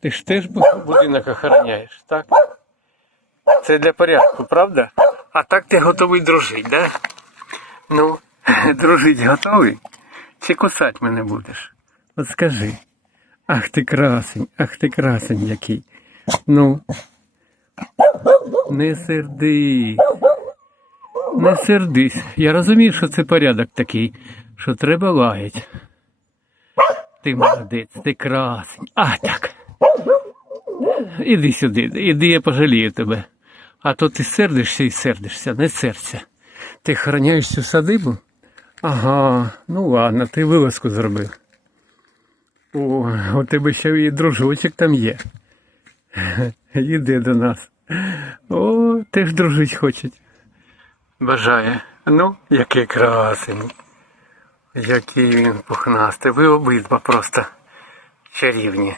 Ти ж теж будинок охороняєш, так? Це для порядку, правда? А так ти готовий дружити, да? Ну, дружить готовий? Чи кусать мене будеш? От скажи. Ах ти красень, ах ти красень який. Ну. Не сердись. Не сердись. Я розумію, що це порядок такий, що треба лагать. Ти молодець, ти красень. А так. Іди сюди, іди, я пожалію тебе. А то ти сердишся і сердишся, не серця. Ти охороняєш цю садибу? Ага, ну ладно, ти вилазку зробив. О, у тебе ще і дружочок там є. Іди до нас. О, теж дружить хочуть. Бажає. Ну, який красень. Який він пухнастий. Ви обидва просто чарівні.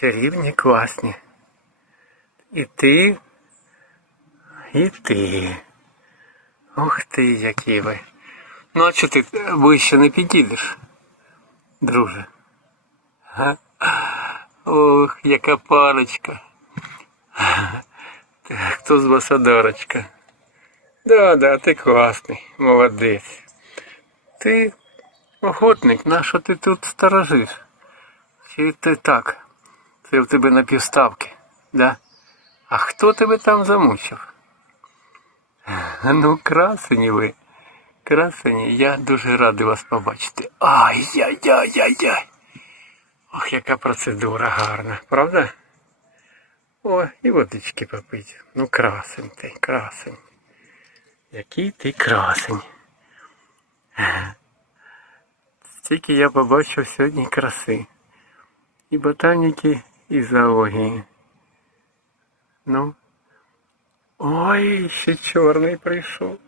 Чарівні, класні. І ти, і ти. Ух ти, які ви. Ну, а чого ти ближче не підійдеш, друже? Га? Ох, яка парочка. Хто з вас одарочка? Да, да, ти класний, молодець. Ти охотник, на що ти тут сторожиш? Чи ти так? Це в тебе на півставки, да? А хто тебе там замучив? Ну, красені ви. Красені, я дуже радий вас побачити. Ай-яй-яй-яй-яй. Ох, яка процедура гарна, правда? О, і водички попить. Ну, красень ти, красень. Який ти красень. Стільки я побачив сьогодні краси. І ботаніки, і зоології. Ну. Ой, ще чорний прийшов.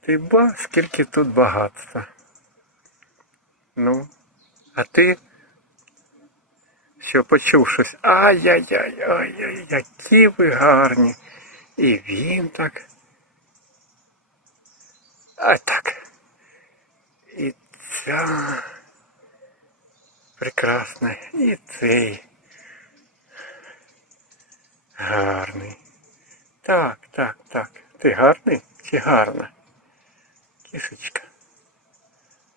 Ти ба, скільки тут багатства. Ну, а ти що почув щось. Ай-яй-яй, ай-яй, які ви гарні. І він так. А так. І ця прекрасна. І цей. Гарний. Так, так, так. Ти гарний чи гарна? Кішечка.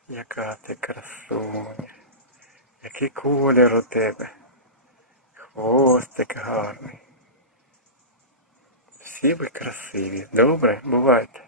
Яка ти красуня. Який колір у тебе. Хвостик гарний. Всі ви красиві. Добре, бувайте.